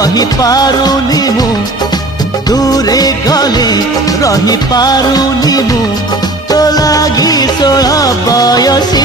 रही पारुनी मु दूरे गले रही पारुनी मु तो लागी 16 बयसी